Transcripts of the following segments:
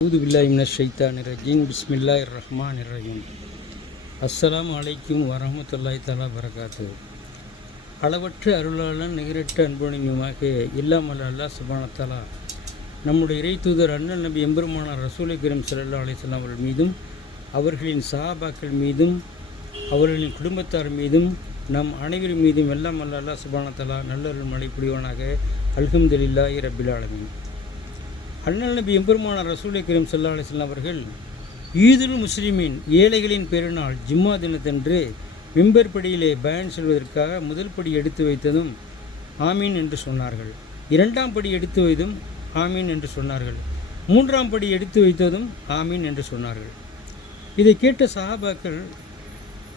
அவுது பில்லாஹி மினஷ் ஷைத்தானிர் ரஜீம் பிஸ்மில்லாஹிர் ரஹ்மானிர் ரஹீம். அஸ்ஸலாமு அலைக்கும் வரஹ்மத்துல்லாஹி தஆலா பரகாத்து. அளவற்ற அருளாளன் நிகரற்ற அன்புணியுமாக எல்லாம் வல்ல அல்லாஹ் சுப்ஹானஹு வ தஆலா நம்முடைய இறை தூதர் அண்ணல் நபி எம்பெருமானார் ரசூலை கரீம் ஸல்லல்லாஹு அலைஹி வஸல்லம் அவர்கள் மீதும் அவர்களின் சஹாபாக்கள் மீதும் அவர்களின் குடும்பத்தார் மீதும் நம் அனைவர் மீதும் எல்லாம் வல்ல அல்லாஹ் சுப்ஹானஹு வ தஆலா நல்லருள் மழை புரிவானாக. அல்ஹம்துலில்லாஹி ரப்பில் ஆலமீன். அண்ணல் நபி எம்பெருமானார் ரசூலை கரீம் ஸல்லல்லாஹு அலைஹி வஸல்லம் அவர்கள் ஈதுல் முஸ்லிமீன் ஏழைகளின் பெருநாள் ஜும்மா தினத்தன்று மிம்பர் படியிலே பயான் செல்வதற்காக முதல் படி எடுத்து வைத்ததும் ஆமீன் என்று சொன்னார்கள். இரண்டாம் படி எடுத்து வைத்தும் ஆமீன் என்று சொன்னார்கள். மூன்றாம் படி எடுத்து வைத்ததும் ஆமீன் என்று சொன்னார்கள். இதை கேட்ட சஹாபாக்கள்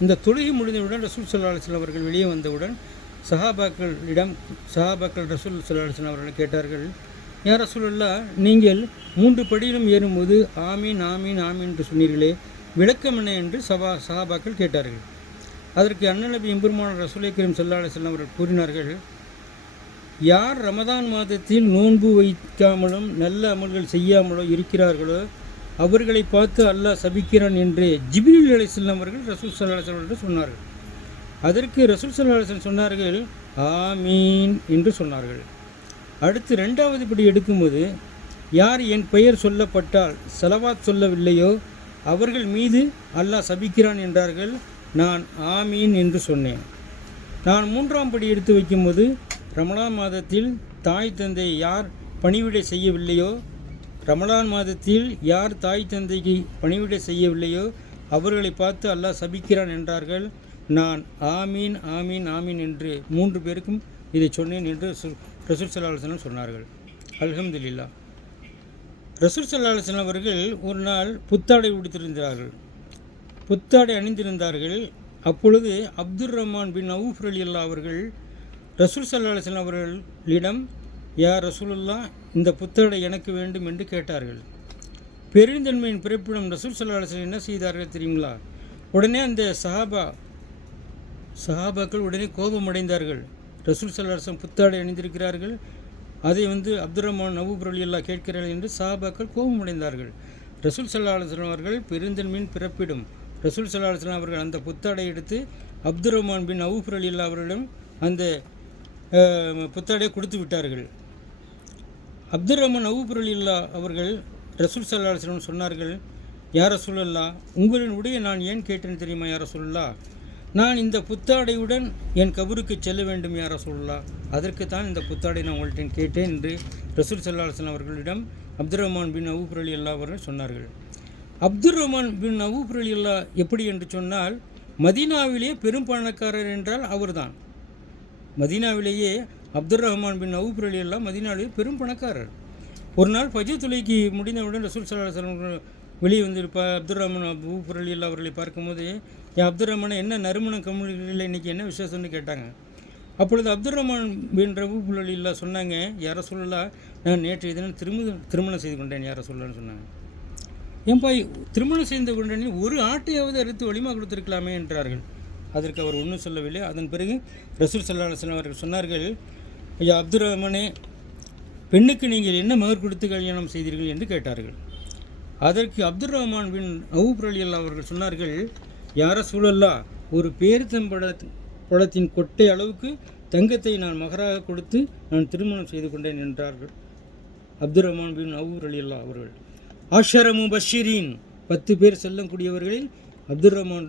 இந்த தொழுகை முடிந்தவுடன் ரசூல் ஸல்லல்லாஹு அலைஹி வஸல்லம் அவர்கள் வெளியே வந்தவுடன் சஹாபாக்கள் ரசூல் ஸல்லல்லாஹு அலைஹி வஸல்லம் அவர்கள் கேட்டார்கள், யா ரசூலல்லாஹ், நீங்கள் 3 படியிலும் ஏறும்போது ஆமீன் ஆமீன் ஆமீன் என்று சொன்னீர்களே, விளக்கம் என்ன என்று சஹாபாக்கள் கேட்டார்கள். அதற்கு அண்ணல் நபி எம்பெருமானார் ரசூலை கரீம் ஸல்லல்லாஹு அலைஹி வஸல்லம் அவர்கள் கூறினார்கள், யார் ரமதான் மாதத்தில் நோன்பு வைக்காமலும் நல்ல அமல்கள் செய்யாமலோ இருக்கிறார்களோ அவர்களை பார்த்து அல்லாஹ் சபிக்கிறான் என்று ஜிப்ரீல் அலைஹிஸ்ஸலாம் அவர்கள் ரசூல் ஸல்லல்லாஹு அலைஹி வஸல்லம் சொன்னார்கள். அதற்கு ரசூல் ஸல்லல்லாஹு அலைஹி வஸல்லம் சொன்னார்கள், ஆமீன் என்று சொன்னார்கள். அடுத்து 2வது படி எடுக்கும்போது, யார் என் பெயர் சொல்லப்பட்டால் ஸலவாத் சொல்லவில்லையோ அவர்கள் மீது அல்லாஹ் சபிக்கிறான் என்றார்கள். நான் ஆமீன் என்று சொன்னேன். நான் 3ஆம் படி எடுத்து வைக்கும்போது, ரமலான் மாதத்தில் தாய் தந்தை யார் பணிவிடை செய்யவில்லையோ தாய் தந்தைக்கு பணிவிடை செய்யவில்லையோ அவர்களை பார்த்து அல்லாஹ் சபிக்கிறான் என்றார்கள். நான் ஆமீன் ஆமீன் ஆமீன் என்று 3 பேருக்கும் இதை சொன்னேன் என்று ரசூல் ஸல்லல்லாஹு அலைஹி வஸல்லம் சொன்னார்கள். அல்ஹம்துலில்லாஹ். ரசூல் ஸல்லல்லாஹு அலைஹி வஸல்லம் அவர்கள் ஒரு நாள் புத்தாடை அணிந்திருந்தார்கள். அப்பொழுது அப்துர் ரஹ்மான் பின் அவுஃப் ரலியல்லாஹு அவர்கள் ரசூல் ஸல்லல்லாஹு அலைஹி வஸல்லம் அவர்களிடம், யா ரசூலுல்லாஹ், இந்த புத்தாடை எனக்கு வேண்டும் என்று கேட்டார்கள். பெருந்தன்மையின் பிறப்பிடம் ரசூல் ஸல்லல்லாஹு அலைஹி வஸல்லம் என்ன செய்தார்கள் தெரியுங்களா? உடனே அந்த சஹாபாக்கள் உடனே கோபமடைந்தார்கள். ரசூல் ஸல்லல்லாஹு அலைஹி வஸல்லம் புத்தாடை அணிந்திருக்கிறார்கள், அதை அப்துர் ரஹ்மான் அவுஃப் ரலியல்லாஹு கேட்கிறார்கள் என்று சஹாபாக்கள் கோபமடைந்தார்கள். ரசூல் ஸல்லல்லாஹு அலைஹி வஸல்லம் அவர்கள் பெருந்தன்மையின் பிறப்பிடும் ரசூல் ஸல்லல்லாஹு அலைஹி வஸல்லம் அவர்கள் அந்த புத்தாடை எடுத்து அப்துர் ரஹ்மான் பின் அவுஃப் ரலியல்லாஹு அவர்களிடம் அந்த புத்தாடையை கொடுத்து விட்டார்கள். அப்துர் ரஹ்மான் அவுஃப் ரலியல்லாஹு அவர்கள் ரசூல் ஸல்லல்லாஹு அலைஹி வஸல்லம் சொன்னார்கள், யா ரசூலல்லாஹ், உங்களின் உடைய நான் ஏன் கேட்டேன் தெரியுமா யா ரசூலல்லாஹ்? நான் இந்த புத்தாடையுடன் என் கபருக்கு செல்ல வேண்டும் யா ரசூலல்லாஹ், அதற்குத்தான் இந்த புத்தாடை நான் உங்கள்கிட்ட கேட்டேன் என்று ரசூல் ஸல்லல்லாஹு அலைஹி வஸல்லம் அவர்களிடம் அப்துர் ரஹ்மான் பின் அவுஃப் ரலியல்லாஹு அவர்கள் சொன்னார்கள். அப்துர் ரஹ்மான் பின் அவுஃப் ரலியல்லாஹு எப்படி என்று சொன்னால், மதீனாவிலே பெரும் பணக்காரர் என்றால் அவர்தான். மதீனாவிலேயே அப்துர் ரஹ்மான் பின் அவுஃப் ரலியல்லாஹு மதீனாவிலேயே பெரும் பணக்காரர். ஒரு நாள் ஃபஜ்ர் தொழுகைக்கு முடிந்தவுடன் ரசூல் ஸல்லல்லாஹு அலைஹி வஸல்லம் வெளியே வந்திருப்பார். அப்துர் ரஹ்மான் அவுஃப் ரலியல்லாஹு அவர்களை பார்க்கும்போது, என் அப்துர் ரஹ்மானை, என்ன நறுமணம் கம்முகளில் இன்றைக்கி என்ன விசேஷம்னு கேட்டாங்க. அப்பொழுது அப்துர் ரஹ்மான் பின் அவுஃப் ரலியல்லாஹு சொன்னாங்க, யா ரசூலல்லாஹ், நான் நேற்றைய தினம் திருமணம் செய்து கொண்டேன் யா ரசூலல்லாஹ்னு சொன்னாங்க. ஏன்பா திருமணம் செய்து கொண்டேன், ஒரு ஆட்டையாவது அறுத்து வலிமா கொடுத்துருக்கலாமே என்றார்கள். அதற்கு அவர் ஒன்றும் சொல்லவில்லை. அதன் பிறகு ரசூல் ஸல்லல்லாஹு அலைஹி வஸல்லம் அவர்கள் சொன்னார்கள், ஐயா அப்துர் ரஹ்மானே, பெண்ணுக்கு நீங்கள் என்ன மகர் கொடுத்து கல்யாணம் செய்தீர்கள் என்று கேட்டார்கள். அதற்கு அப்துர் ரஹ்மான் பின் அவுஃப் ரலியல்லாஹு அவர்கள் சொன்னார்கள், யா ரசூலல்லாஹ், ஒரு பேரித்தம்பழத்தின் கொட்டை அளவுக்கு தங்கத்தை நான் மகராக கொடுத்து நான் திருமணம் செய்து கொண்டேன் என்றார்கள் அப்துர் ரஹ்மான் பின் அவுஃப் ரலியல்லாஹு அவர்கள். ஆஷர முபஷ்ஷிரீன், 10 பேர் செல்லக்கூடியவர்களில் அப்துர் ரஹ்மான்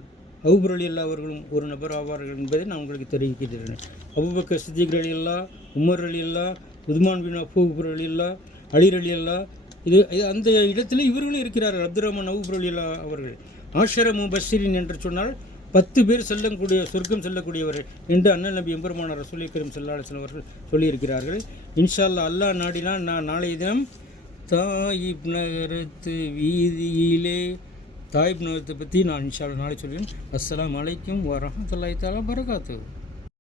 அவுஃப் ரலியல்லாஹு அவர்களும் ஒரு நபர் ஆவார்கள் என்பதை நான் உங்களுக்கு தெரிவிக்கிறேன். அபூபக்கர் சித்திக் ரலியல்லாஹு, உமர் ரலியல்லாஹு, உஸ்மான் பின் அஃபூன் ரலியல்லாஹு, அலி ரலியல்லாஹு, இது அந்த இடத்துல இவர்களும் இருக்கிறார்கள். அப்துர் ரஹ்மான் அவுஃப் ரலியல்லாஹு அவர்கள் ஆஷர முபஷ்ஷிரீன் என்று சொன்னால் 10 பேர் சொர்க்கம் செல்லக்கூடியவர் என்று அண்ணல் நபி எம்பெருமானார் ரசூல் கரீம் ஸல்லல்லாஹு அலைஹி வஸல்லம் அவர்கள் சொல்லியிருக்கிறார்கள். இன்ஷா அல்லாஹ், அல்லாஹ் நாடினால் நான் நாளைய தினம் தாயிப் நகரத்து வீதியிலே தாயிப் நகரத்தை பற்றி நான் இன்ஷா அல்லாஹ் நாளை சொல்கிறேன். அஸ்ஸலாமு அலைக்கும் வரஹ்மத்துல்லாஹி தஆலா பரகாத்துஹு.